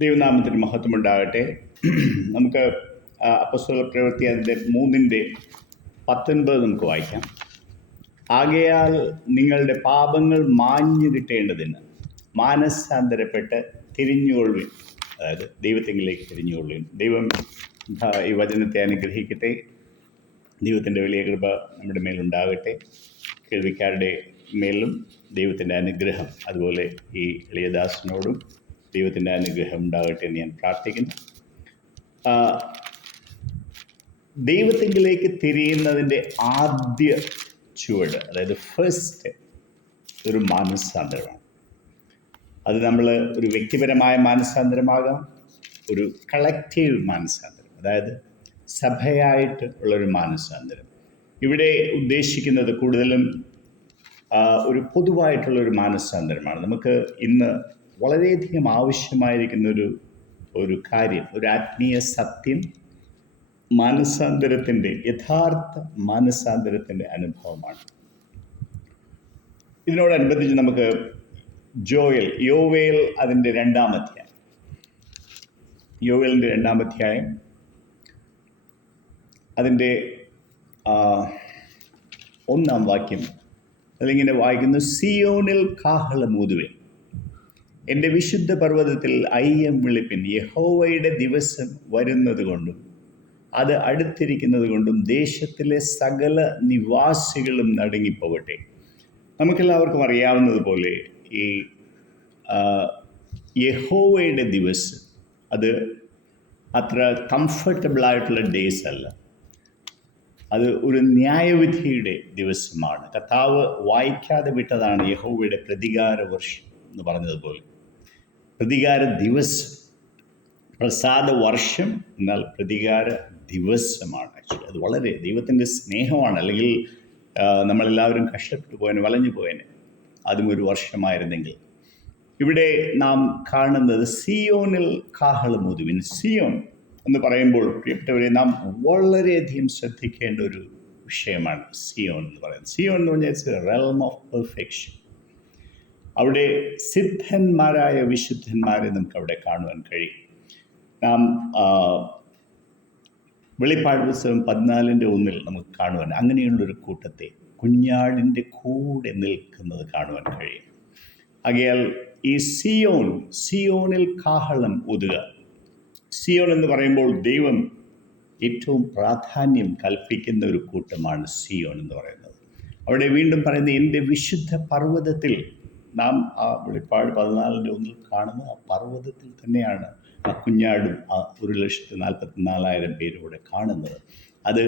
ദൈവനാമത്തിന് മഹത്വമുണ്ടാകട്ടെ. നമുക്ക് അപ്പോസ്തല പ്രവൃത്തി അതിൻ്റെ 3:19 നമുക്ക് വായിക്കാം. ആകയാൽ നിങ്ങളുടെ പാപങ്ങൾ മാഞ്ഞു കിട്ടേണ്ടതിന് മാനസാന്തരപ്പെട്ട് തിരിഞ്ഞുകൊള്ളുവിൻ. അതായത് ദൈവത്തിലേക്ക് തിരിഞ്ഞുകൊള്ളുവിൻ. ദൈവം ഈ വചനത്തെ അനുഗ്രഹിക്കട്ടെ. ദൈവത്തിൻ്റെ വലിയ കൃപ നമ്മുടെ മേലുണ്ടാകട്ടെ. കേൾവിക്കാരുടെ മേലും ദൈവത്തിൻ്റെ അനുഗ്രഹം, അതുപോലെ ഈ എളിയദാസനോടും ദൈവത്തിൻ്റെ അനുഗ്രഹം ഉണ്ടാകട്ടെ എന്ന് ഞാൻ പ്രാർത്ഥിക്കുന്നു. ദൈവത്തിങ്കിലേക്ക് തിരിയുന്നതിൻ്റെ ആദ്യ ചുവട്, അതായത് ഫസ്റ്റ് ഒരു മാനസാന്തരമാണ്. അത് നമ്മൾ ഒരു വ്യക്തിപരമായ മാനസാന്തരമാകാം, ഒരു കളക്റ്റീവ് മാനസാന്തരം, അതായത് സഭയായിട്ട് ഉള്ളൊരു മാനസാന്തരം. ഇവിടെ ഉദ്ദേശിക്കുന്നത് കൂടുതലും ഒരു പൊതുവായിട്ടുള്ളൊരു മാനസാന്തരമാണ്. നമുക്ക് ഇന്ന് വളരെയധികം ആവശ്യമായിരിക്കുന്ന ഒരു കാര്യം, ഒരു ആത്മീയ സത്യം, മാനസാന്തരത്തിൻ്റെ യഥാർത്ഥ മാനസാന്തരത്തിൻ്റെ അനുഭവമാണ്. ഇതിനോടനുബന്ധിച്ച് നമുക്ക് യോവേൽ അതിൻ്റെ 2-ാം അധ്യായം, യോവേലിൻ്റെ 2-ാം അധ്യായം അതിൻ്റെ 1-ാം വാക്യം അതിങ്ങനെ വായിക്കുന്നു. സിയോനിൽ കാഹളമൂതുവിൻ, എൻ്റെ വിശുദ്ധ പർവ്വതത്തിൽ അയ്യം വിളിപ്പിൻ. യഹോവയുടെ ദിവസം വരുന്നത് കൊണ്ടും അത് അടുത്തിരിക്കുന്നത് കൊണ്ടും ദേശത്തിലെ സകല നിവാസികളും നടുങ്ങിപ്പോകട്ടെ. നമുക്കെല്ലാവർക്കും അറിയാവുന്നതുപോലെ ഈ യഹോവയുടെ ദിവസം അത് അത്ര കംഫർട്ടബിളായിട്ടുള്ള ഡേയ്സ് അല്ല. അത് ഒരു ന്യായവിധിയുടെ ദിവസമാണ്. കർത്താവ് വായിക്കാതെ വിട്ടതാണ് യഹോവയുടെ പ്രതികാര വർഷം എന്ന് പറഞ്ഞതുപോലെ. പ്രതികാര ദിവസം, പ്രസാദ വർഷം എന്നാൽ പ്രതികാര ദിവസമാണ്. ആക്ച്വലി അത് വളരെ ദൈവത്തിൻ്റെ സ്നേഹമാണ്. അല്ലെങ്കിൽ നമ്മളെല്ലാവരും കഷ്ടപ്പെട്ടു പോയതിന്, വലഞ്ഞു പോയതിന് അതും ഒരു വർഷമായിരുന്നെങ്കിൽ. ഇവിടെ നാം കാണുന്നത് സിയോനിൽ കാഹളമൂതുവിൻ. സിയോൻ എന്ന് പറയുമ്പോൾ പ്രിയപ്പെട്ടവരെ, നാം വളരെയധികം ശ്രദ്ധിക്കേണ്ട ഒരു വിഷയമാണ് സിയോൻ എന്ന് പറയുന്നത്. സിയോൻ എന്ന് പറഞ്ഞാൽ it's A realm of perfection. അവിടെ സിദ്ധന്മാരായ വിശുദ്ധന്മാരെ നമുക്ക് അവിടെ കാണുവാൻ കഴിയും. നാം വെളിപ്പാട് പുസ്തകം 14:1 നമുക്ക് കാണുവാൻ അങ്ങനെയുള്ളൊരു കൂട്ടത്തെ കുഞ്ഞാടിൻ്റെ കൂടെ നിൽക്കുന്നത് കാണുവാൻ കഴിയും. ആകയാൽ ഈ സിയോനിൽ കാഹളം ഊതുക. സിയോൻ എന്ന് പറയുമ്പോൾ ദൈവം ഏറ്റവും പ്രാധാന്യം കൽപ്പിക്കുന്ന ഒരു കൂട്ടമാണ് സിയോൻ എന്ന് പറയുന്നത്. അവിടെ വീണ്ടും പറയുന്നത്, എൻ്റെ വിശുദ്ധ പർവ്വതത്തിൽ. നാം ആ വെളിപ്പാട് 14:1 കാണുന്ന ആ പർവ്വതത്തിൽ തന്നെയാണ് ആ കുഞ്ഞാടും ആ 1,44,000 പേരും ഇവിടെ കാണുന്നത്. അത്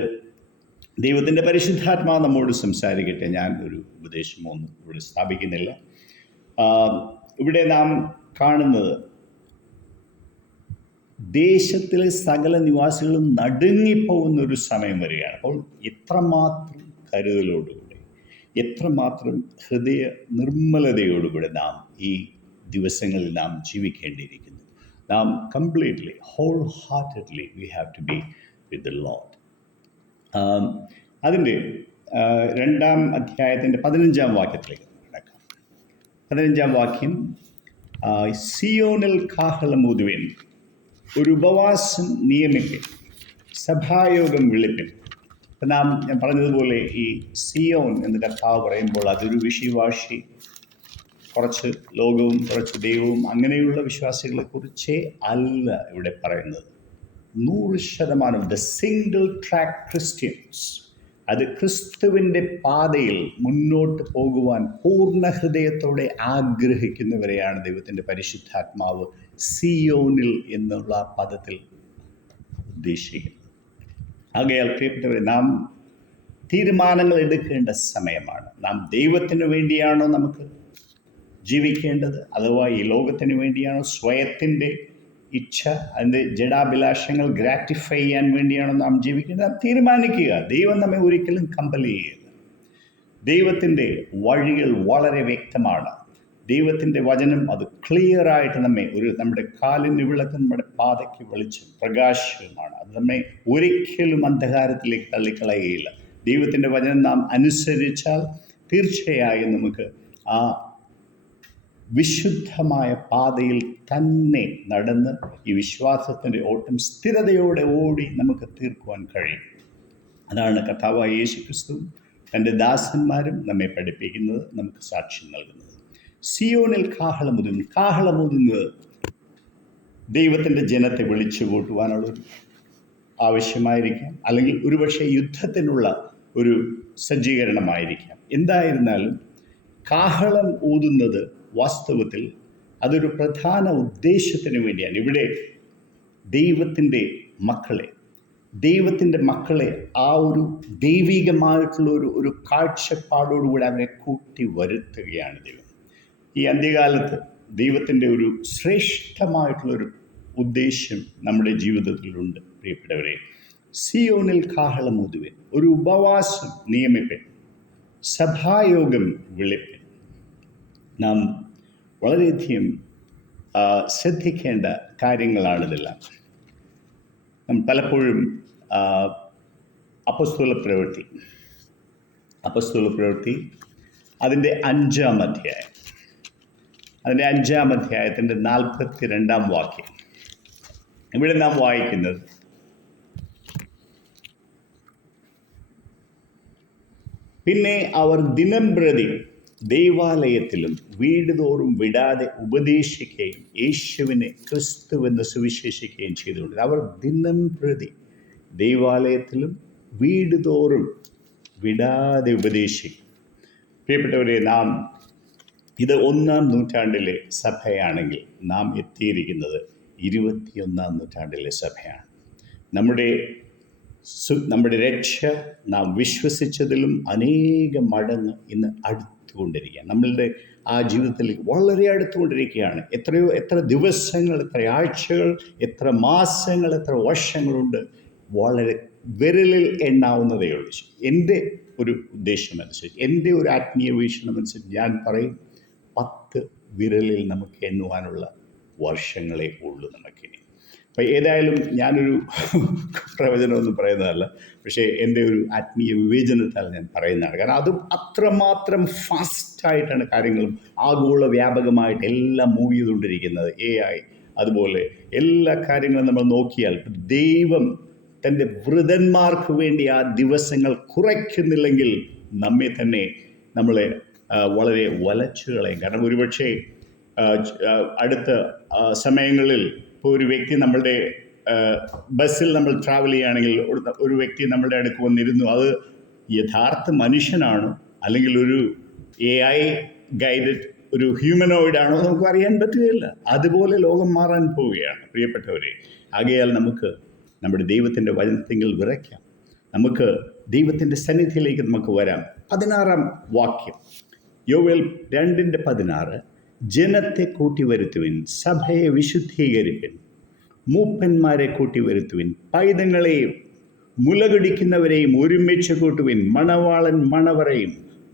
ദൈവത്തിൻ്റെ പരിശുദ്ധാത്മാവ് നമ്മോട് സംസാരിക്കട്ടെ. ഞാൻ ഒരു ഉപദേശമൊന്നും ഇവിടെ സ്ഥാപിക്കുന്നില്ല. ഇവിടെ നാം കാണുന്നത് ദേശത്തിലെ സകല നിവാസികളും നടുങ്ങിപ്പോകുന്ന ഒരു സമയം വരികയാണ്. അപ്പോൾ എത്രമാത്രം കരുതലോടുകൂടി, എത്രമാത്രം ഹൃദയ നിർമ്മലതയോടുകൂടി നാം ഈ ദിവസങ്ങളിൽ നാം ജീവിക്കേണ്ടിയിരിക്കുന്നു. നാം completely, wholeheartedly we have to be with the Lord. അതിൻ്റെ 2-ാം അധ്യായത്തിൻ്റെ 15-ാം വാക്യത്തിലേക്ക് നടക്കാം. 15-ാം വാക്യം, സിയോനിൽ കാഹളമൂതുവിൻ, ഒരു ഉപവാസം നിയമിപ്പിൻ, സഭായോഗം വിളിപ്പിൻ. അപ്പം ഞാൻ പറഞ്ഞതുപോലെ ഈ സിയോൻ എന്ന് കർത്താവ് പറയുമ്പോൾ അതൊരു വിശ്വാസി, കുറച്ച് ലോകവും കുറച്ച് ദൈവവും അങ്ങനെയുള്ള വിശ്വാസികളെ കുറിച്ചേ അല്ല ഇവിടെ പറയുന്നത്. 100% ദ സിംഗിൾ ട്രാക്ക് ക്രിസ്ത്യൻസ്, അത് ക്രിസ്തുവിൻ്റെ പാതയിൽ മുന്നോട്ട് പോകുവാൻ പൂർണ്ണ ഹൃദയത്തോടെ ആഗ്രഹിക്കുന്നവരെയാണ് ദൈവത്തിൻ്റെ പരിശുദ്ധാത്മാവ് സിയോനിൽ എന്നുള്ള പദത്തിൽ ഉദ്ദേശിക്കുന്നത്. ആകയാൽ പ്രിയപ്പെട്ടവരെ, നാം തീരുമാനങ്ങൾ എടുക്കേണ്ട സമയമാണ്. നാം ദൈവത്തിന് വേണ്ടിയാണോ നമുക്ക് ജീവിക്കേണ്ടത്, അഥവാ ഈ ലോകത്തിന് വേണ്ടിയാണോ? സ്വയത്തിൻ്റെ ഇച്ഛ, അതിൻ്റെ ജഡാഭിലാഷങ്ങൾ ഗ്രാറ്റിഫൈ ചെയ്യാൻ വേണ്ടിയാണോ നാം ജീവിക്കേണ്ടത്? നാം തീരുമാനിക്കുക. ദൈവം നമ്മെ ഒരിക്കലും കമ്പൽ ചെയ്യുക. ദൈവത്തിൻ്റെ വഴികൾ വളരെ വ്യക്തമാണ്. ദൈവത്തിൻ്റെ വചനം അത് ക്ലിയറായിട്ട് നമ്മുടെ കാലിന് വിളക്കും നമ്മുടെ പാതയ്ക്ക് വെളിച്ചം പ്രകാശവുമാണ്. അത് നമ്മെ ഒരിക്കലും അന്ധകാരത്തിലേക്ക് തള്ളിക്കളയുകയില്ല. ദൈവത്തിൻ്റെ വചനം നാം അനുസരിച്ചാൽ തീർച്ചയായും നമുക്ക് ആ വിശുദ്ധമായ പാതയിൽ തന്നെ നടന്ന് ഈ വിശ്വാസത്തിൻ്റെ ഓട്ടം സ്ഥിരതയോടെ ഓടി നമുക്ക് തീർക്കുവാൻ കഴിയും. അതാണ് കർത്താവായ യേശു ക്രിസ്തു തൻ്റെ ദാസന്മാരും നമ്മെ പഠിപ്പിക്കുന്നത്, നമുക്ക് സാക്ഷ്യം നൽകുന്നത്. സിയോനിൽ കാഹളമൂതുന്നത് ദൈവത്തിൻ്റെ ജനത്തെ വിളിച്ചു കൂട്ടുവാനുള്ളൊരു ആവശ്യമായിരിക്കാം, അല്ലെങ്കിൽ ഒരുപക്ഷെ യുദ്ധത്തിനുള്ള ഒരു സജ്ജീകരണമായിരിക്കാം. എന്തായിരുന്നാലും കാഹളം ഊതുന്നത് വാസ്തവത്തിൽ അതൊരു പ്രധാന ഉദ്ദേശത്തിന് വേണ്ടിയാണ്. ഇവിടെ ദൈവത്തിൻ്റെ മക്കളെ ആ ഒരു ദൈവികമായിട്ടുള്ള ഒരു കാഴ്ചപ്പാടോടുകൂടി അവരെ കൂട്ടി വരുത്തുകയാണ് ദൈവം. ഈ അന്ത്യകാലത്ത് ദൈവത്തിൻ്റെ ഒരു ശ്രേഷ്ഠമായിട്ടുള്ളൊരു ഉദ്ദേശ്യം നമ്മുടെ ജീവിതത്തിലുണ്ട് പ്രിയപ്പെട്ടവരെ. സിയോനിൽ കാഹളമൂതുവിൻ, ഒരു ഉപവാസം നിയമിപ്പിൻ, സഭായോഗം വിളിപ്പിൻ. നാം വളരെയധികം ശ്രദ്ധിക്കേണ്ട കാര്യങ്ങളാണിതെല്ലാം. നാം പലപ്പോഴും അപ്പസ്തോല പ്രവൃത്തി അതിൻ്റെ 5-ാം അധ്യായം, അതിൻ്റെ 5-ാം അധ്യായത്തിൻ്റെ 42-ാം വാക്യം ഇവിടെ നാം വായിക്കുന്നത്, പിന്നെ അവർ ദിനംപ്രതി ദൈവാലയത്തിലും വീടുതോറും വിടാതെ ഉപദേശിക്കുകയും യേശുവിനെ ക്രിസ്തുവെന്ന് സുവിശേഷിക്കുകയും ചെയ്തുകൊണ്ട് അവർ ദിനംപ്രതി ദൈവാലയത്തിലും വീടുതോറും വിടാതെ ഉപദേശിക്കും. പ്രിയപ്പെട്ടവരെ, നാം ഇത് 1-ാം നൂറ്റാണ്ടിലെ സഭയാണെങ്കിൽ നാം എത്തിയിരിക്കുന്നത് 21-ാം നൂറ്റാണ്ടിലെ സഭയാണ്. നമ്മുടെ രക്ഷ നാം വിശ്വസിച്ചതിലും അനേക മടങ്ങ് ഇന്ന് അടുത്തുകൊണ്ടിരിക്കുകയാണ്. നമ്മളുടെ ആ ജീവിതത്തിൽ വളരെ അടുത്തുകൊണ്ടിരിക്കുകയാണ്. എത്ര ദിവസങ്ങൾ, എത്ര ആഴ്ചകൾ, എത്ര മാസങ്ങൾ, എത്ര വർഷങ്ങളുണ്ട്, വളരെ വിരലിൽ എണ്ണാവുന്നതേ ഉള്ളൂ. എൻ്റെ ഒരു ഉദ്ദേശമനുസരിച്ച്, എൻ്റെ ഒരു ആത്മീയ വീക്ഷണമനുസരിച്ച് ഞാൻ പറയും 10 വിരലിൽ നമുക്ക് എണ്ണുവാനുള്ള വർഷങ്ങളേ ഉള്ളൂ നമുക്കിനി. അപ്പോൾ ഏതായാലും ഞാനൊരു പ്രവചനമൊന്നും പറയുന്നതല്ല, പക്ഷേ എൻ്റെ ഒരു ആത്മീയ വിവേചനത്താൽ ഞാൻ പറയുന്നതാണ്. കാരണം അതും അത്രമാത്രം ഫാസ്റ്റായിട്ടാണ് കാര്യങ്ങളും ആഗോള വ്യാപകമായിട്ട് എല്ലാം മൂവ് ചെയ്തുകൊണ്ടിരിക്കുന്നത്. AI അതുപോലെ എല്ലാ കാര്യങ്ങളും നമ്മൾ നോക്കിയാൽ ദൈവം തൻ്റെ വൃതന്മാർക്ക് വേണ്ടി ആ ദിവസങ്ങൾ കുറയ്ക്കുന്നില്ലെങ്കിൽ നമ്മളെ വളരെ വലച്ചു കളയും. കാരണം ഒരുപക്ഷെ അടുത്ത സമയങ്ങളിൽ ഇപ്പോൾ ഒരു വ്യക്തി നമ്മളുടെ ബസ്സിൽ നമ്മൾ ട്രാവൽ ചെയ്യുകയാണെങ്കിൽ ഒരു വ്യക്തി നമ്മളുടെ അടുക്ക് വന്നിരുന്നു. അത് യഥാർത്ഥ മനുഷ്യനാണോ അല്ലെങ്കിൽ ഒരു AI ഗൈഡഡ് ഒരു ഹ്യൂമനോയിഡാണോ നമുക്ക് അറിയാൻ പറ്റുകയില്ല. അതുപോലെ ലോകം മാറാൻ പോവുകയാണ് പ്രിയപ്പെട്ടവരെ. ആകയാൽ നമുക്ക് നമ്മുടെ ദൈവത്തിൻ്റെ വചനത്തിങ്കിൽ വിറയ്ക്കാം, നമുക്ക് ദൈവത്തിൻ്റെ സന്നിധിയിലേക്ക് നമുക്ക് വരാം. 16-ാം വാക്യം, യോവേൽ 2:16, ജനത്തെ കൂട്ടിവരുത്തുവിൻ, സഭയെ വിശുദ്ധീകരിപ്പിൻ, മൂപ്പന്മാരെ കൂട്ടിവരുത്തുവിൻ, പൈതങ്ങളെയും മുലകുടിക്കുന്നവരെയും ഒരുമിച്ച് കൂട്ടുവിൻ, മണവാളൻ മണവറയും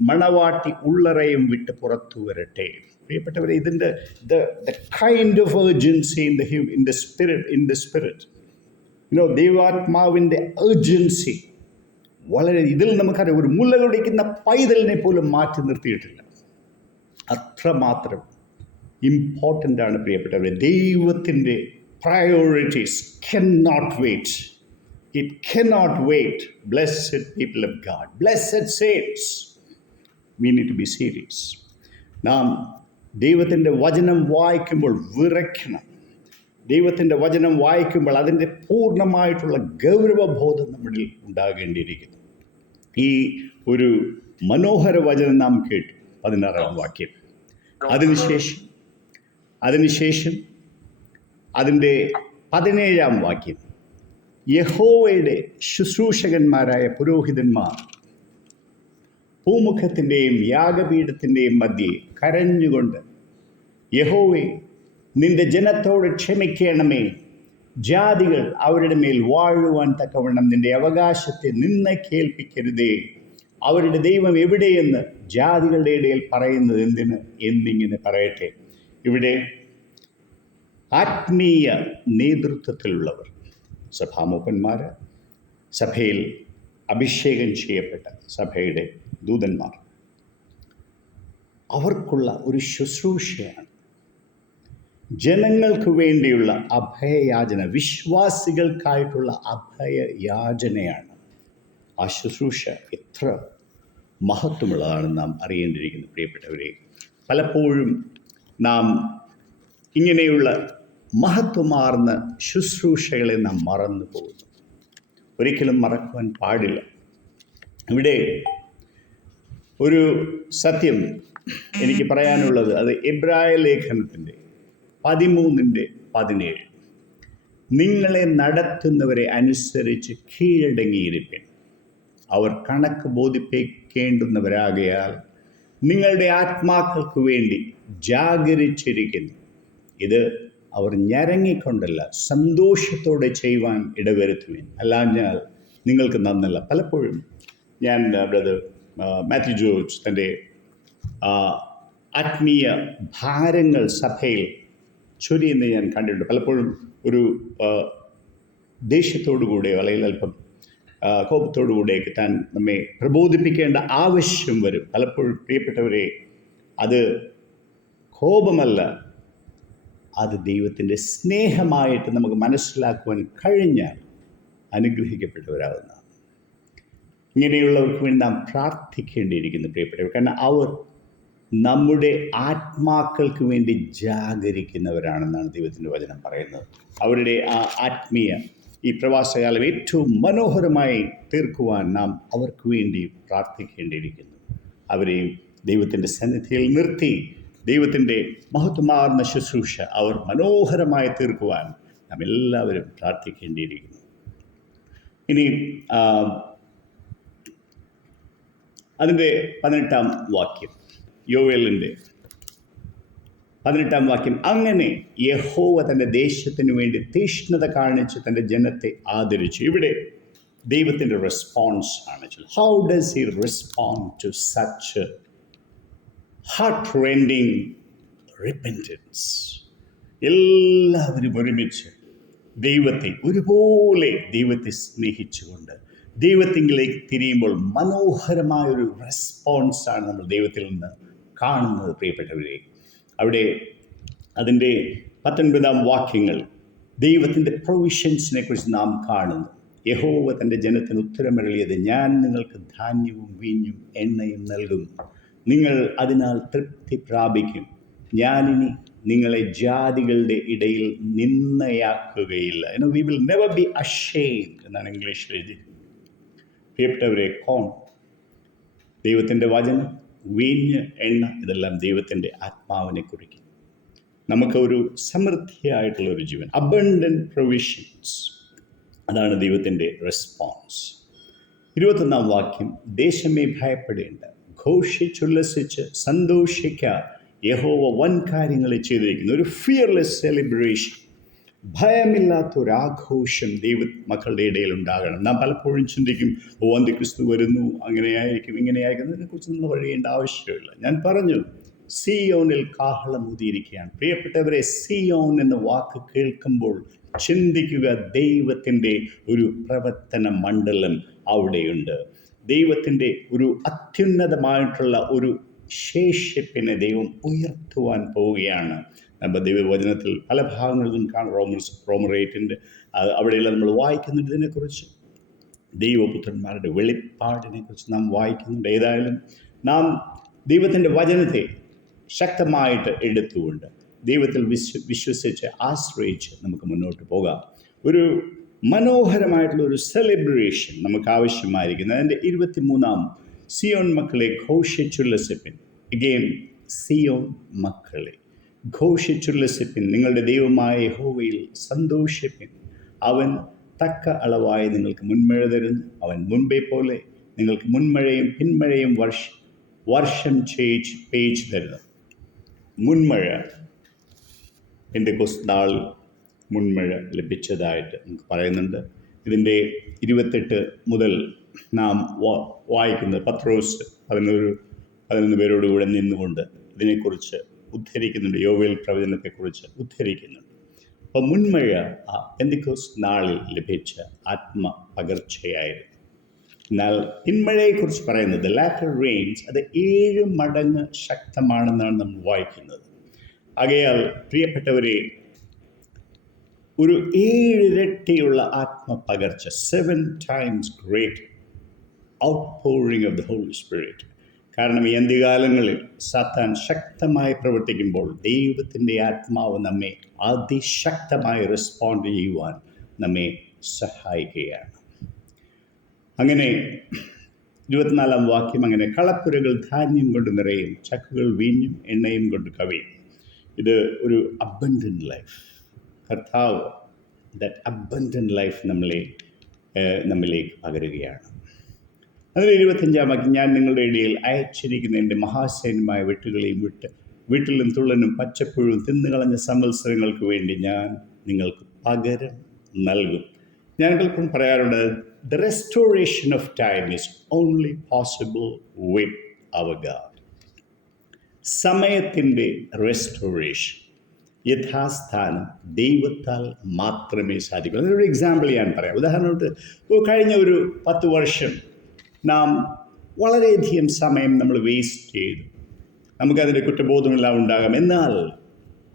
മണവാട്ടി ഉള്ളറയും വിട്ട് പുറത്തു വരട്ടെ. പ്രിയപ്പെട്ടവരെ, ഇതിൻ്റെ kind of urgency in the spirit ദൈവാത്മാവിൻ്റെ urgency വളരെ, ഇതിൽ നമുക്കറിയാം, ഒരു മുലകുടിക്കുന്ന പൈതലിനെ പോലും മാറ്റി നിർത്തിയിട്ടില്ല. അത്രമാത്രം ഇമ്പോർട്ടൻ്റ് ആണ് പ്രിയപ്പെട്ടവരെ. ദൈവത്തിൻ്റെ priorities cannot wait. It cannot wait. Blessed people of God, blessed saints, we need to be serious. നാം ദൈവത്തിൻ്റെ വചനം വായിക്കുമ്പോൾ വിറയ്ക്കണം. ദൈവത്തിൻ്റെ വചനം വായിക്കുമ്പോൾ അതിൻ്റെ പൂർണ്ണമായിട്ടുള്ള ഗൗരവബോധം നമ്മളിൽ ഉണ്ടാകേണ്ടിയിരിക്കുന്നു. ഈ ഒരു മനോഹര വചനം നാം കേട്ടു, 16-ാം വാക്യം. അതിനുശേഷം അതിൻ്റെ 17-ാം വാക്യം, യഹോവയുടെ ശുശ്രൂഷകന്മാരായ പുരോഹിതന്മാർ പൂമുഖത്തിൻ്റെയും യാഗപീഠത്തിൻ്റെയും മധ്യേ കരഞ്ഞുകൊണ്ട്, യഹോവേ, നിന്റെ ജനത്തോട് ക്ഷമിക്കണമേ, ജാതികൾ അവരുടെ മേൽ വാഴുവാൻ തക്കവണ്ണം നിന്റെ അവകാശത്തെ കേൾപ്പിക്കരുതേ, അവരുടെ ദൈവം എവിടെയെന്ന് ജാതികളുടെ ഇടയിൽ പറയുന്നത് എന്തിന് എന്നിങ്ങനെ പറയട്ടെ. ഇവിടെ ആത്മീയ നേതൃത്വത്തിലുള്ളവർ, സഭാമൂപ്പന്മാർ, സഭയിൽ അഭിഷേകം ചെയ്യപ്പെട്ട സഭയുടെ ദൂതന്മാർ, അവർക്കുള്ള ഒരു ശുശ്രൂഷയാണ്. ജനങ്ങൾക്ക് വേണ്ടിയുള്ള അഭയയാചന, വിശ്വാസികൾക്കായിട്ടുള്ള അഭയയാചനയാണ്. ആ ശുശ്രൂഷ എത്ര മഹത്വമുള്ളതാണെന്ന് നാം അറിയേണ്ടിയിരിക്കുന്നു പ്രിയപ്പെട്ടവരെ. പലപ്പോഴും നാം ഇങ്ങനെയുള്ള മഹത്വമാർന്ന ശുശ്രൂഷകളെ നാം മറന്നു പോകുന്നു. ഒരിക്കലും മറക്കുവാൻ പാടില്ല. ഇവിടെ ഒരു സത്യം എനിക്ക് പറയാനുള്ളത്, അത് എബ്രായ ലേഖനത്തിൻ്റെ 13:17, നിങ്ങളെ നടത്തുന്നവരെ അനുസരിച്ച് കീഴടങ്ങിയിരിപ്പിൻ, അവർ കണക്ക് ബോധിപ്പിക്കേണ്ടുന്നവരാകയാൽ നിങ്ങളുടെ ആത്മാക്കൾക്ക് വേണ്ടി ജാഗരിച്ചിരിക്കുന്നു. ഇത് അവർ ഞരങ്ങിക്കൊണ്ടല്ല, സന്തോഷത്തോടെ ചെയ്യുവാൻ ഇടവരുത്തുവിൻ, അല്ലാഞ്ഞാൽ നിങ്ങൾക്ക് നന്നല്ല. പലപ്പോഴും ഞാൻ ബ്രദർ മാത്യു ജോർജ് തൻ്റെ ആത്മീയ ഭാരങ്ങൾ സഭയിൽ ചൊരിയുന്നത് ഞാൻ കണ്ടിട്ടുണ്ട്. പലപ്പോഴും ഒരു ദേഷ്യത്തോടു കൂടെയോ അല്ലെങ്കിൽ അല്പം കോപത്തോടു കൂടെയൊക്കെ താൻ നമ്മെ പ്രബോധിപ്പിക്കേണ്ട ആവശ്യം വരും. പലപ്പോഴും പ്രിയപ്പെട്ടവരെ, അത് കോപമല്ല, അത് ദൈവത്തിൻ്റെ സ്നേഹമായിട്ട് നമുക്ക് മനസ്സിലാക്കുവാൻ കഴിഞ്ഞാൽ അനുഗ്രഹിക്കപ്പെട്ടവരാകുന്ന ഇങ്ങനെയുള്ളവർക്ക് വേണ്ടി നാം പ്രാർത്ഥിക്കേണ്ടിയിരിക്കുന്നു പ്രിയപ്പെട്ടവർ. കാരണം അവർ നമ്മുടെ ആത്മാക്കൾക്ക് വേണ്ടി ജാഗരിക്കുന്നവരാണെന്നാണ് ദൈവത്തിൻ്റെ വചനം പറയുന്നത്. അവരുടെ ആ ആത്മീയ ഈ പ്രവാസകാലം ഏറ്റവും മനോഹരമായി തീർക്കുവാൻ നാം അവർക്ക് വേണ്ടി പ്രാർത്ഥിക്കേണ്ടിയിരിക്കുന്നു. അവരെയും ദൈവത്തിൻ്റെ സന്നിധിയിൽ നിർത്തി ദൈവത്തിൻ്റെ മഹത്വമാർന്ന ശുശ്രൂഷ അവർ മനോഹരമായി തീർക്കുവാൻ നാം എല്ലാവരും പ്രാർത്ഥിക്കേണ്ടിയിരിക്കുന്നു. ഇനി അതിൻ്റെ 18-ാം വാക്യം, യോവേലിൻ്റെ 18-ാം വാക്യം, അങ്ങനെ യഹോവ തൻ്റെ ദേശത്തിന് വേണ്ടി തീഷ്ണത കാണിച്ച് തൻ്റെ ജനത്തെ ആദരിച്ചു. ഇവിടെ ദൈവത്തിൻ്റെ റെസ്പോൺസ് ആണ്. How does he respond to such heart-rending repentance? എല്ലാവരും ഒരുമിച്ച് ഒരുപോലെ ദൈവത്തെ സ്നേഹിച്ചുകൊണ്ട് ദൈവത്തിലേക്ക് തിരിയുമ്പോൾ മനോഹരമായൊരു റെസ്പോൺസാണ് നമ്മൾ ദൈവത്തിൽ നിന്ന് കാണുന്നത് പ്രിയപ്പെട്ടവരെ. അവിടെ അതിൻ്റെ 19-ാം വാക്യങ്ങൾ ദൈവത്തിൻ്റെ പ്രൊവിഷൻസിനെ കുറിച്ച് നാം കാണുന്നു. യഹോവ തൻ്റെ ജനത്തിന് ഉത്തരമരുളിയത്, ഞാൻ നിങ്ങൾക്ക് ധാന്യവും വീഞ്ഞും എണ്ണയും നൽകും, നിങ്ങൾ അതിനാൽ തൃപ്തി പ്രാപിക്കും, ഞാനിനി നിങ്ങളെ ജാതികളുടെ ഇടയിൽ നിന്ദയാക്കുകയില്ല. We will never be ashamed എന്നാണ് ഇംഗ്ലീഷിൽ എഴുതി. പ്രിയപ്പെട്ടവരെ, ദൈവത്തിൻ്റെ വചനം, വീഞ്ഞ്, എണ്ണ, ഇതെല്ലാം ദൈവത്തിൻ്റെ ആത്മാവിനെ കുറിക്കും. നമുക്ക് ഒരു സമൃദ്ധിയായിട്ടുള്ളൊരു ജീവൻ, അബണ്ടന്റ് പ്രൊവിഷൻസ്, അതാണ് ദൈവത്തിൻ്റെ റെസ്പോൺസ്. 21-ാം വാക്യം, ദേശമേ ഭയപ്പെടേണ്ട, ഘോഷിച്ചുല്ലസിച്ച് സന്തോഷിക്കാൻ യഹോവ വൻ കാര്യങ്ങളെ ചെയ്തിരിക്കുന്നു. ഒരു ഫിയർലെസ് സെലിബ്രേഷൻ, ഭയമില്ലാത്തൊരാഘോഷം ദൈവ മക്കളുടെ ഇടയിൽ ഉണ്ടാകണം. നാം പലപ്പോഴും ചിന്തിക്കും, അന്തിക്രിസ്തു വരുന്നു, അങ്ങനെയായിരിക്കും ഇങ്ങനെയായിരിക്കും, അതിനെക്കുറിച്ച് നമ്മൾ വഴിയേണ്ട ആവശ്യമില്ല. ഞാൻ പറഞ്ഞു, സിയോനിൽ കാഹളം ഊതിയിരിക്കുകയാണ്. പ്രിയപ്പെട്ടവരെ, സിയോൻ എന്ന വാക്ക് കേൾക്കുമ്പോൾ ചിന്തിക്കുക, ദൈവത്തിൻ്റെ ഒരു പ്രവർത്തന മണ്ഡലം അവിടെയുണ്ട്. ദൈവത്തിൻ്റെ ഒരു അത്യുന്നതമായിട്ടുള്ള ഒരു ശേഷിപ്പിനെ ദൈവം ഉയർത്തുവാൻ പോവുകയാണ്. നമ്മൾ ദൈവവചനത്തിൽ പല ഭാഗങ്ങളിലും കാണും. റോമർ 8 അവിടെയെല്ലാം നമ്മൾ വായിക്കുന്നുണ്ട് ഇതിനെക്കുറിച്ച്. ദൈവപുത്രന്മാരുടെ വെളിപ്പാടിനെ കുറിച്ച് നാം വായിക്കുന്നുണ്ട്. ഏതായാലും നാം ദൈവത്തിൻ്റെ വചനത്തെ ശക്തമായിട്ട് എടുത്തുകൊണ്ട് ദൈവത്തിൽ വിശ്വസിച്ച് ആശ്രയിച്ച് നമുക്ക് മുന്നോട്ട് പോകാം. ഒരു മനോഹരമായിട്ടുള്ള ഒരു സെലിബ്രേഷൻ നമുക്ക് ആവശ്യമായിരിക്കുന്നത്. അതിൻ്റെ 23-ാം, സിയോൻ മക്കളെ ഘോഷിച്ചുല്ലസിപ്പിൻ. അഗെയിൻ, സിയോൻ മക്കളെ ഘോഷിച്ചുല്ലസിപ്പിൻ, നിങ്ങളുടെ ദൈവമായ യഹോവയിൽ സന്തോഷിപ്പിൻ, അവൻ തക്ക അളവായി നിങ്ങൾക്ക് മുൻമഴ തരുന്നു, അവൻ മുൻപേ പോലെ നിങ്ങൾക്ക് മുൻമഴയും പിന്മഴയും വർഷം പേച്ചു തരുന്നു. മുൻമഴ, പെന്തക്കോസ്ത് നാളിൽ മുൻമഴ ലഭിച്ചതായിട്ട് നമുക്ക് പറയുന്നുണ്ട്. ഇതിൻ്റെ 28 മുതൽ നാം വായിക്കുന്നത് പത്രോസ് 11 പേരോടുകൂടെ നിന്നുകൊണ്ട് ഇതിനെക്കുറിച്ച് ഉദ്ധരിക്കുന്നുണ്ട്. യോവേൽ പ്രവചനത്തെക്കുറിച്ച് ഉദ്ധരിക്കുന്നുണ്ട്. അപ്പോൾ മുൻമഴ പെന്തക്കോസ്ത് നാളിൽ ലഭിച്ച ആത്മ പകർച്ചയായിരുന്നു. എന്നാൽ പിന്മഴയെക്കുറിച്ച് പറയുന്നത് ലാറ്റർ റെയിൻസ് അത് 7 മടങ്ങ് ശക്തമാണെന്നാണ് നമ്മൾ വായിക്കുന്നത്. ആകയാൽ പ്രിയപ്പെട്ടവരെ, ഒരു 7 ഇരട്ടിയുള്ള ആത്മപകർച്ച, 7 times great outpouring of the Holy Spirit. കാരണം ഈ അന്ത്യകാലങ്ങളിൽ സാത്താൻ ശക്തമായി പ്രവർത്തിക്കുമ്പോൾ ദൈവത്തിൻ്റെ ആത്മാവ് നമ്മെ അതിശക്തമായി റെസ്പോണ്ട് ചെയ്യുവാൻ നമ്മെ സഹായിക്കുകയാണ്. അങ്ങനെ 24-ാം വാക്യം, അങ്ങനെ കളപ്പുരകൾ ധാന്യം കൊണ്ട് നിറയും, ചക്കുകൾ വീഞ്ഞും എണ്ണയും കൊണ്ട് കവിയും. ഇത് ഒരു അബൻഡന്റ് ലൈഫ്. കർത്താവ് ദാറ്റ് അബൻഡന്റ് ലൈഫ് നമ്മിലേക്ക് പകരുകയാണ്. അതിൽ 25-ാം വാക്യം, ഞാൻ നിങ്ങളുടെ ഇടയിൽ അയച്ചിരിക്കുന്ന എൻ്റെ മഹാസൈന്യമായ വെട്ടുകളെയും വീട്ടിലും തുള്ളനും പച്ചപ്പുഴും തിന്നുകളഞ്ഞ സംവത്സരങ്ങൾക്ക് വേണ്ടി ഞാൻ നിങ്ങൾക്ക് പകരം നൽകും. ഞാൻ പലപ്പോഴും പറയാറുണ്ട്, the restoration of time is only possible with our God. സമയത്തിൻ്റെ റെസ്റ്റോറേഷൻ, യഥാസ്ഥാനം ദൈവത്താൽ മാത്രമേ സാധിക്കൂ. അതിനൊരു എക്സാമ്പിൾ ഞാൻ പറയാം. ഉദാഹരണമായിട്ട് കഴിഞ്ഞ ഒരു 10 വർഷം നാം വളരെയധികം സമയം നമ്മൾ വേസ്റ്റ് ചെയ്തു. നമുക്കതിൻ്റെ കുറ്റബോധമെല്ലാം ഉണ്ടാകാം. എന്നാൽ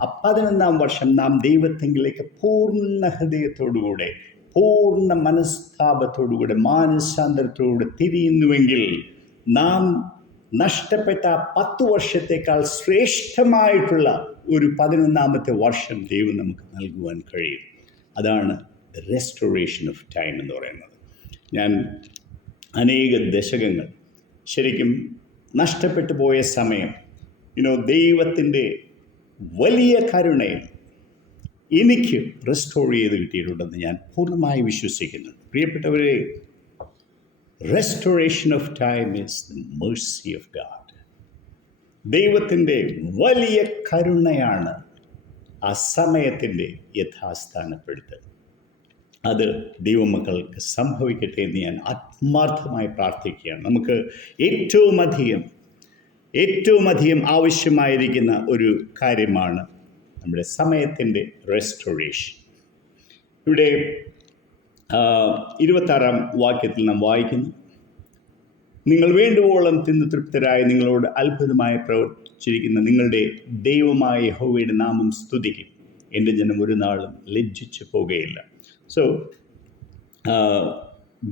11-ാം വർഷം നാം ദൈവത്തെങ്കിലേക്ക് പൂർണ്ണ ഹൃദയത്തോടുകൂടെ, പൂർണ്ണ മനസ്താപത്തോടുകൂടെ, മാനസാന്തരത്തോടുകൂടെ തിരിയുന്നുവെങ്കിൽ നാം നഷ്ടപ്പെട്ട 10 വർഷത്തേക്കാൾ ശ്രേഷ്ഠമായിട്ടുള്ള ഒരു 11-ാമത്തെ വർഷം ദൈവം നമുക്ക് നൽകുവാൻ കഴിയും. അതാണ് റെസ്റ്റോറേഷൻ ഓഫ് ടൈം എന്ന് പറയുന്നത്. ഞാൻ അനേക ദശകങ്ങൾ ശരിക്കും നഷ്ടപ്പെട്ടു പോയ സമയം ദൈവത്തിൻ്റെ വലിയ കരുണയിൽ എനിക്ക് റെസ്റ്റോർ ചെയ്ത് കിട്ടിയിട്ടുണ്ടെന്ന് ഞാൻ പൂർണ്ണമായി വിശ്വസിക്കുന്നു. പ്രിയപ്പെട്ടവരെ, restoration of time is the Mercy of God. ദൈവത്തിൻ്റെ വലിയ കരുണയാണ് ആ സമയത്തിൻ്റെ യഥാസ്ഥാനപ്പെടുത്തൽ. അത് ദൈവമക്കൾക്ക് സംഭവിക്കട്ടെ എന്ന് ഞാൻ ആത്മാർത്ഥമായി പ്രാർത്ഥിക്കുകയാണ്. നമുക്ക് ഏറ്റവും അധികം ആവശ്യമായിരിക്കുന്ന ഒരു കാര്യമാണ് നമ്മുടെ സമയത്തിൻ്റെ റെസ്റ്റോറേഷൻ. ഇവിടെ 26-ാം വാക്യത്തിൽ നാം വായിക്കുന്നു, നിങ്ങൾ വേണ്ടുവോളം തിന്ന് തൃപ്തരായി നിങ്ങളോട് അത്ഭുതമായി പ്രവർത്തിച്ചിരിക്കുന്ന നിങ്ങളുടെ ദൈവമായ യഹോവയുടെ നാമം സ്തുതിക്കും. എൻ്റെ ജനം ഒരു നാളും ലജ്ജിച്ചു പോകുകയില്ല. സോ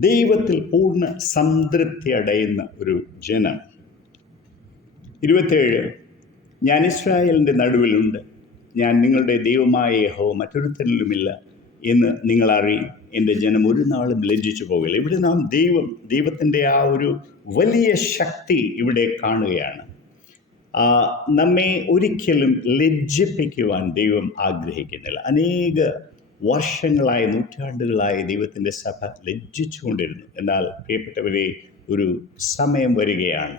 ദൈവത്തിൽ പൂർണ്ണ സംതൃപ്തി അടയുന്ന ഒരു ജനം. 27, ഞാൻ ഇസ്രായേലിൻ്റെ നടുവിലുണ്ട്, ഞാൻ നിങ്ങളുടെ ദൈവമായ യഹോവ മറ്റൊരുത്തരിലുമില്ല എന്ന് നിങ്ങൾ അറിയും. എൻ്റെ ജനം ഒരു നാളും ലജ്ജിച്ചു പോകില്ല. ഇവിടെ നാം ദൈവത്തിൻ്റെ ആ ഒരു വലിയ ശക്തി ഇവിടെ കാണുകയാണ്. നമ്മെ ഒരിക്കലും ലജ്ജിപ്പിക്കുവാൻ ദൈവം ആഗ്രഹിക്കുന്നില്ല. അനേക വർഷങ്ങളായി, നൂറ്റാണ്ടുകളായി ദൈവത്തിൻ്റെ സഭ ലജ്ജിച്ചുകൊണ്ടിരുന്നു. എന്നാൽ പ്രിയപ്പെട്ടവരെ, ഒരു സമയം വരികയാണ്,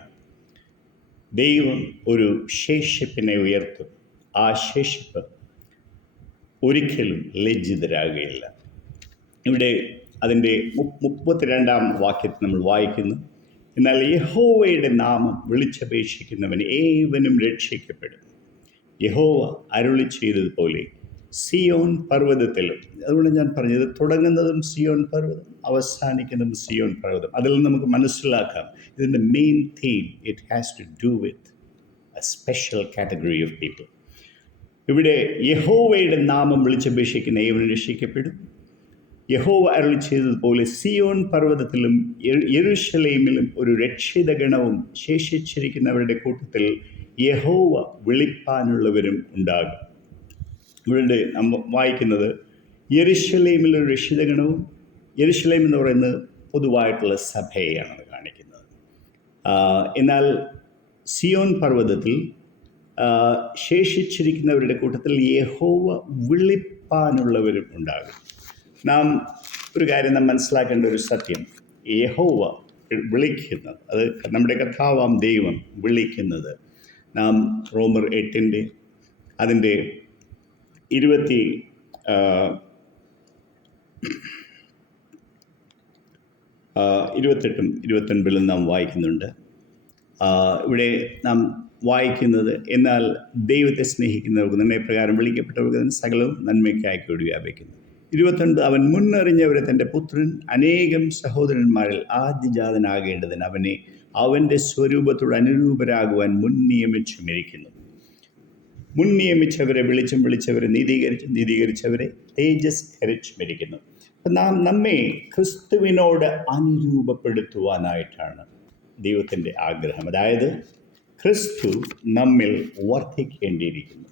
ദൈവം ഒരു ശേഷിപ്പിനെ ഉയർത്തും. ആ ശേഷിപ്പ് ഒരിക്കലും ലജ്ജിതരാകുകയില്ല. ഇവിടെ അതിൻ്റെ 32-ാം വാക്യത്തിൽ നമ്മൾ വായിക്കുന്നു, എന്നാൽ യഹോവയുടെ നാമം വിളിച്ചപേക്ഷിക്കുന്നവൻ ഏവനും രക്ഷിക്കപ്പെടും. യഹോവ അരുളി ചെയ്തതുപോലെ സിയോൻ പർവ്വതത്തിലും. അതുകൊണ്ട് ഞാൻ പറഞ്ഞത്, തുടങ്ങുന്നതും സിയോൻ പർവ്വതം, അവസാനിക്കുന്നതും സിയോൻ പർവ്വതം. അതിൽ നമുക്ക് മനസ്സിലാക്കാം ഇതിൻ്റെ main theme, it has to do with a special category of people. ഇവിടെ യഹോവയുടെ നാമം വിളിച്ചപേക്ഷിക്കുന്ന ഏവനും രക്ഷിക്കപ്പെടും. യഹോവ അരുളി ചെയ്തതുപോലെ സിയോൻ പർവ്വതത്തിലും യെരൂശലേമിലും ഒരു രക്ഷിതഗണവും ശേഷിച്ചിരിക്കുന്നവരുടെ കൂട്ടത്തിൽ യഹോവ വിളിപ്പാനുള്ളവരും ഉണ്ടാകും. ഇവിടെ നമ്മൾ വായിക്കുന്നത് യെരൂശലേമിൽ ഒരു രക്ഷിതഗണവും, യെരൂശലേം എന്ന് പറയുന്നത് പൊതുവായിട്ടുള്ള സഭയെയാണ് കാണിക്കുന്നത്. എന്നാൽ സിയോൻ പർവ്വതത്തിൽ ശേഷിച്ചിരിക്കുന്നവരുടെ കൂട്ടത്തിൽ യഹോവ വിളിപ്പാനുള്ളവരും ഉണ്ടാകും. നാം ഒരു കാര്യം നാം മനസ്സിലാക്കേണ്ട ഒരു സത്യം, യഹോവ വിളിക്കുന്നത്, അത് നമ്മുടെ കർത്താവാം ദൈവം വിളിക്കുന്നത്, നാം റോമർ 8 അതിൻ്റെ 28-ഉം 29-ലും നാം വായിക്കുന്നുണ്ട്. ഇവിടെ നാം വായിക്കുന്നത്, എന്നാൽ ദൈവത്തെ സ്നേഹിക്കുന്നവർക്ക് നിർണയപ്രകാരം വിളിക്കപ്പെട്ടവർക്ക് സകലവും നന്മയ്ക്കായി കൂടി വ്യാപിക്കുന്നു. 29 അവൻ മുന്നറിഞ്ഞവരെ തൻ്റെ പുത്രൻ അനേകം സഹോദരന്മാരിൽ ആദ്യജാതനാകേണ്ടതിന് അവനെ അവൻ്റെ സ്വരൂപത്തോട് അനുരൂപരാകുവാൻ മുൻ നിയമിച്ചുമിരിക്കുന്നു. മുൻ നിയമിച്ചവരെ വിളിച്ചവരെ നീതീകരിച്ചവരെ തേജസ്കരിച്ചുമിരിക്കുന്നു. അപ്പം നമ്മെ ക്രിസ്തുവിനോട് അനുരൂപപ്പെടുത്തുവാനായിട്ടാണ് ദൈവത്തിൻ്റെ ആഗ്രഹം. അതായത് ക്രിസ്തു നമ്മിൽ വർദ്ധിക്കേണ്ടിയിരിക്കുന്നു.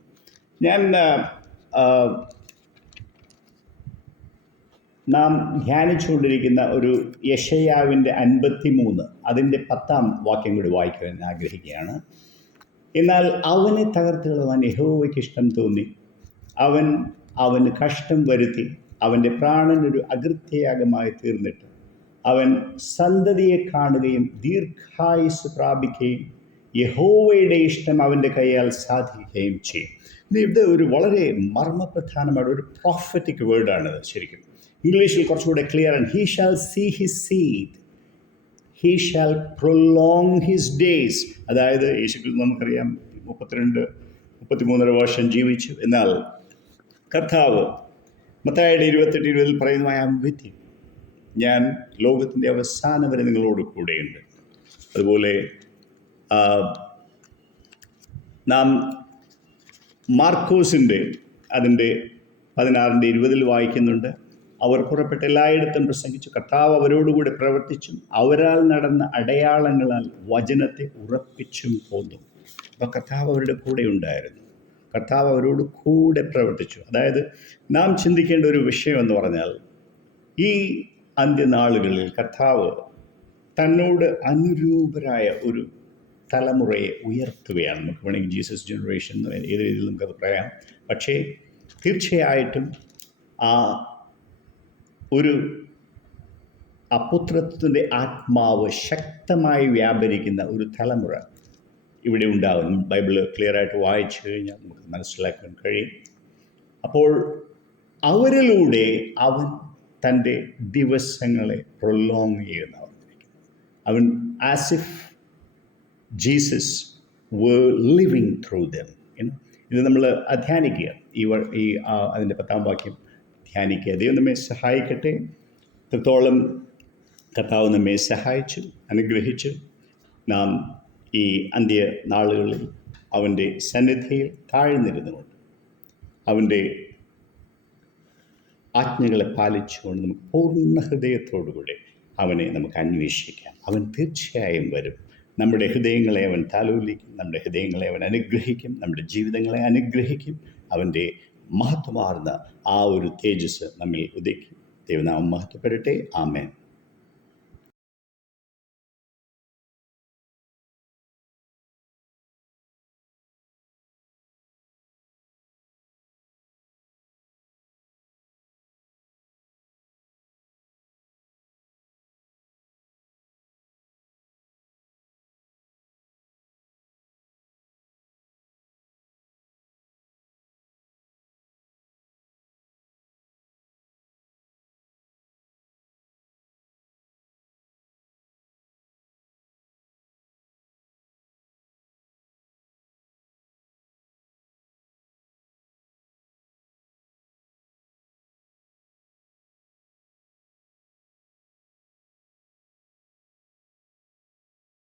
ഞാൻ നാം ധ്യാനിച്ചുകൊണ്ടിരിക്കുന്ന ഒരു യെശയ്യാവിൻ്റെ 53 അതിൻ്റെ 10-ാം വാക്യം കൂടി വായിക്കാൻ ആഗ്രഹിക്കുകയാണ്. എന്നാൽ അവനെ തകർത്ത് കളവാൻ യഹോവയ്ക്ക് ഇഷ്ടം തോന്നി, അവന് കഷ്ടം വരുത്തി, അവൻ്റെ പ്രാണനൊരു അകൃത്യയാഗമായി തീർന്നിട്ട് അവൻ സന്തതിയെ കാണുകയും ദീർഘായുസ് പ്രാപിക്കുകയും യഹോവയുടെ ഇഷ്ടം അവൻ്റെ കൈയാൽ സാധിക്കുകയും ചെയ്യും. ഇത് ഒരു വളരെ മർമ്മപ്രധാനമായ ഒരു പ്രോഫറ്റിക് വേർഡാണിത്. ശരിക്കും ഇംഗ്ലീഷിൽ കുറച്ചുകൂടെ ക്ലിയർ ആണ്. He shall see his seed, he shall prolong his days. അതായത് യേശുക്രിസ്തു നമുക്കറിയാം 33 വർഷം ജീവിച്ചു. എന്നാൽ കർത്താവ് മത്തായിയുടെ 28:20 പറയുന്നു, ഐ ആം വിത്ത് യു, ഞാൻ ലോകത്തിൻ്റെ അവസാനം വരെ നിങ്ങളോട് കൂടെയുണ്ട്. അതുപോലെ നാം മാർക്കോസിൻ്റെ അതിൻ്റെ 16:20 വായിക്കുന്നുണ്ട്, അവർ പുറപ്പെട്ട് എല്ലായിടത്തും പ്രസംഗിച്ചു, കർത്താവ് അവരോടുകൂടെ പ്രവർത്തിച്ചും അവരാൽ നടന്ന അടയാളങ്ങളാൽ വചനത്തെ ഉറപ്പിച്ചും പോന്നു. അപ്പോൾ കർത്താവ് അവരുടെ കൂടെ ഉണ്ടായിരുന്നു, കർത്താവ് അവരോട് കൂടെ പ്രവർത്തിച്ചു. അതായത് നാം ചിന്തിക്കേണ്ട ഒരു വിഷയം എന്ന് പറഞ്ഞാൽ, ഈ അന്ത്യനാളുകളിൽ കർത്താവ് തന്നോട് അനുരൂപരായ ഒരു തലമുറയെ ഉയർത്തുകയാണ്. നമുക്ക് വേണമെങ്കിൽ ജീസസ് ജനറേഷൻ എന്ന് ഏത് രീതിയിൽ നമുക്കത് പറയാം. പക്ഷേ തീർച്ചയായിട്ടും ആ ഒരു അപുത്രത്വത്തിൻ്റെ ആത്മാവ് ശക്തമായി വ്യാപരിക്കുന്ന ഒരു തലമുറ ഇവിടെ ഉണ്ടാകും. ബൈബിള് ക്ലിയറായിട്ട് വായിച്ചു കഴിഞ്ഞാൽ നമുക്ക് മനസ്സിലാക്കാൻ കഴിയും. അപ്പോൾ അവരിലൂടെ അവൻ തൻ്റെ ദിവസങ്ങളെ പ്രൊലോങ് ചെയ്യുന്നവർ. അവൻ as if Jesus were living through them. ഇത് നമ്മൾ ധ്യാനിക്കുക. അതിൻ്റെ 10-ാം വാക്യം ധ്യാനിക്കുക. ദൈവം നമ്മെ സഹായിക്കട്ടെ. എത്രത്തോളം കർത്താവ് നമ്മെ സഹായിച്ചു, അനുഗ്രഹിച്ചു, നാം ഈ അന്ത്യ നാളുകളിൽ അവൻ്റെ സന്നിധിയിൽ താഴ്ന്നിരുന്നുകൊണ്ട് അവൻ്റെ ആജ്ഞകളെ പാലിച്ചുകൊണ്ട് നമുക്ക് പൂർണ്ണ ഹൃദയത്തോടുകൂടി അവനെ നമുക്ക് അന്വേഷിക്കാം. അവൻ തീർച്ചയായും വരും. നമ്മുടെ ഹൃദയങ്ങളെ അവൻ താലോലിക്കും, നമ്മുടെ ഹൃദയങ്ങളെ അവൻ അനുഗ്രഹിക്കും, നമ്മുടെ ജീവിതങ്ങളെ അനുഗ്രഹിക്കും. അവൻ്റെ മഹത്വമാർന്ന ആ ഒരു തേജസ് നമ്മിൽ ഉദിക്കും. ദൈവനാമം മഹത്വപ്പെടട്ടെ. ആമേൻ.